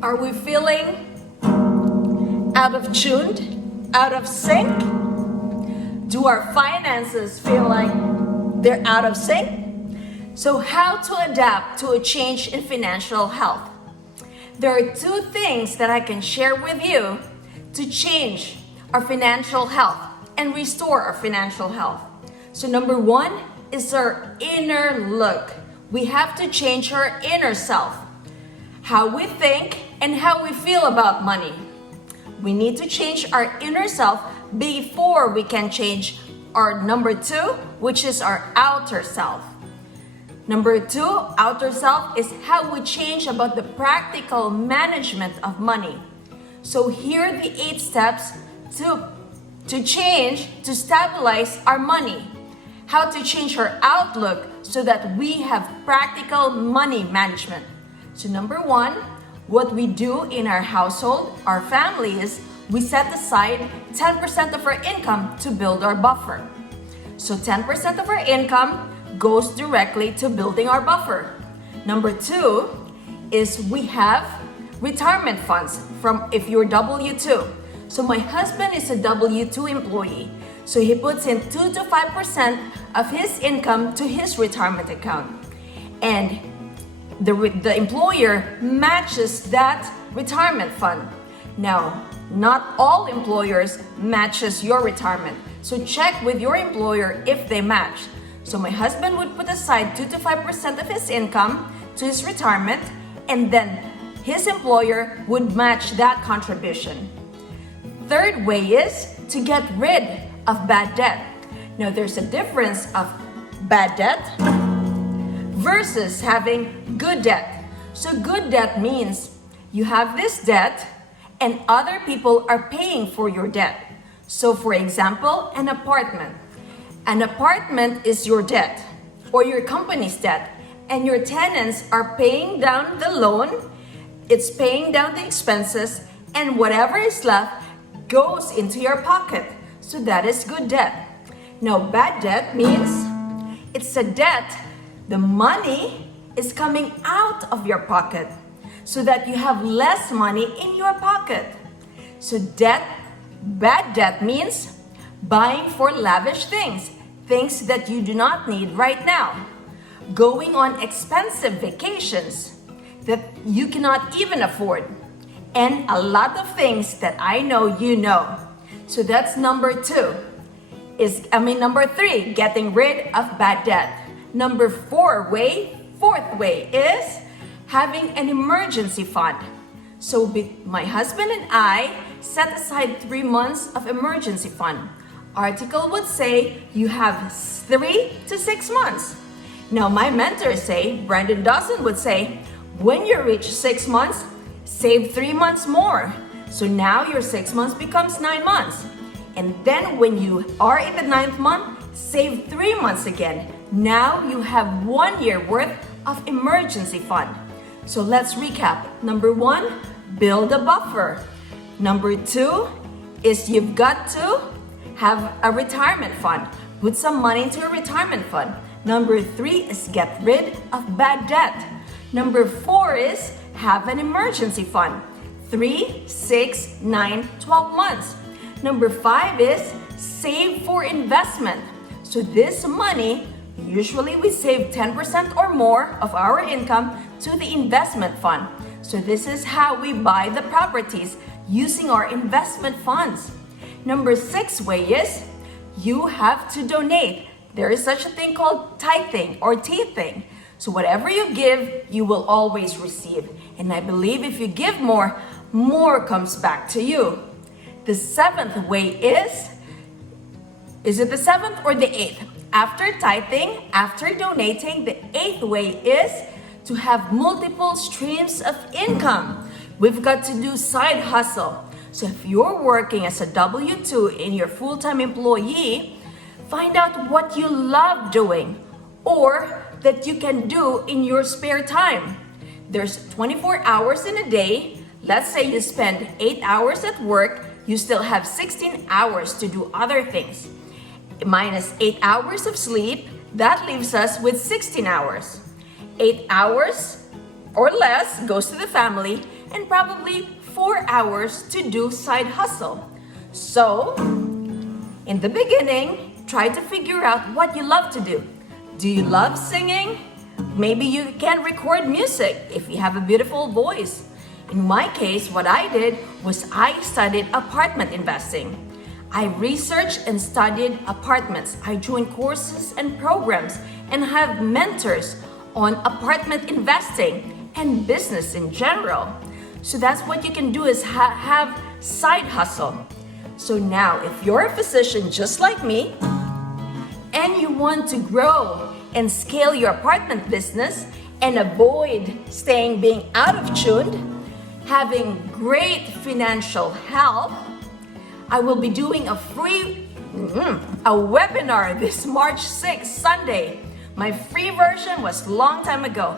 Are we feeling out of tune, out of sync? Do our finances feel like they're out of sync? So how to adapt to a change in financial health? There are two things that I can share with you to change our financial health and restore our financial health. So number one is our inner look. We have to change our inner self. How we think and how we feel about money. We need to change our inner self before we can change our number two, which is our outer self. Number two, outer self, is how we change about the practical management of money. So here are the 8 steps to change, to stabilize our money. How to change our outlook so that we have practical money management. So number one, what we do in our household, our family, is we set aside 10% of our income to build our buffer. So 10% of our income goes directly to building our buffer. Number two is we have retirement funds from if you're W-2. So my husband is a W-2 employee. So he puts in 2 to 5% of his income to his retirement account. And the employer matches that retirement fund. Now, not all employers matches your retirement. So check with your employer if they match. So my husband would put aside 2 to 5% of his income to his retirement, and then his employer would match that contribution. Third way is to get rid of bad debt. Now there's a difference of bad debt versus having good debt. So good debt means you have this debt and other people are paying for your debt. So for example, an apartment. An apartment is your debt or your company's debt, and your tenants are paying down the loan, it's paying down the expenses, and whatever is left goes into your pocket. So that is good debt. Now bad debt means it's a debt, the money is coming out of your pocket so that you have less money in your pocket. So bad debt means buying for lavish things that you do not need right now. Going on expensive vacations that you cannot even afford. And a lot of things that I know you know. So that's number two. Number three, getting rid of bad debt. Fourth way is having an emergency fund. So my husband and I set aside 3 months of emergency fund. Article would say you have 3 to 6 months. Now my mentors say, Brandon Dawson would say, when you reach 6 months, save 3 months more. So now your 6 months becomes 9 months. And then when you are in the 9th month, save 3 months again. Now you have 1 year worth of emergency fund. So let's recap. Number one, build a buffer. Number two is you've got to have a retirement fund. Put some money into a retirement fund. Number three is get rid of bad debt. Number four is have an emergency fund. 3, 6, 9, 12 months. Number five is save for investment. So this money, usually we save 10% or more of our income to the investment fund. So this is how we buy the properties using our investment funds. Number 6 way is you have to donate. There is such a thing called tithing or teething. So whatever you give, you will always receive. And I believe if you give more, more comes back to you. The 7th way is it the 7th or the 8th? After tithing, after donating, the 8th way is to have multiple streams of income. We've got to do side hustle. So if you're working as a W-2 in your full-time employee, find out what you love doing or that you can do in your spare time. There's 24 hours in a day. Let's say you spend 8 hours at work, you still have 16 hours to do other things. Minus 8 hours of sleep, that leaves us with 16 hours. 8 hours or less goes to the family, and probably 4 hours to do side hustle. So, in the beginning, try to figure out what you love to do. Do you love singing? Maybe you can record music if you have a beautiful voice. In my case, what I did was I studied apartment investing. I researched and studied apartments. I joined courses and programs and have mentors on apartment investing and business in general. So that's what you can do is have side hustle. So now, if you're a physician just like me and you want to grow and scale your apartment business and avoid being out of tune, having great financial health, I will be doing a webinar this March 6th, Sunday. My free version was a long time ago.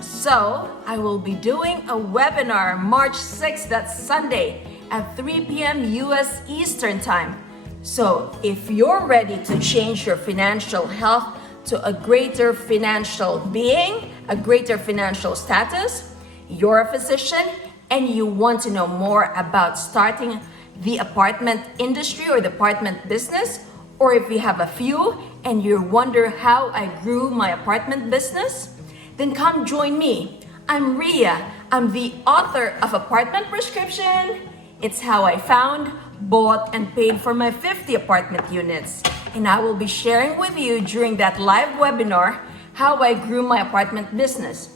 So I will be doing a webinar March 6th, that's Sunday, at 3 p.m. US Eastern Time. So if you're ready to change your financial health to a greater financial being, a greater financial status, you're a physician and you want to know more about starting the apartment industry or the apartment business, or if you have a few and you wonder how I grew my apartment business, then come join me. I'm Ria. I'm the author of Apartment Prescription. It's how I found, bought, and paid for my 50 apartment units. And I will be sharing with you during that live webinar how I grew my apartment business.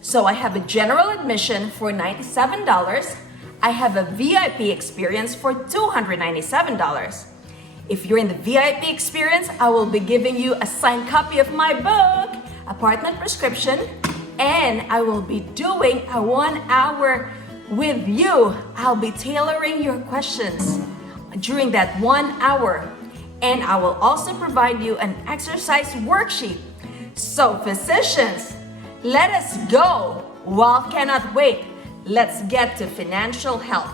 So I have a general admission for $97. I have a VIP experience for $297. If you're in the VIP experience, I will be giving you a signed copy of my book, Apartment Prescription, and I will be doing a 1 hour with you. I'll be tailoring your questions during that 1 hour, and I will also provide you an exercise worksheet. So physicians, let us go. Wealth cannot wait. Let's get to financial health.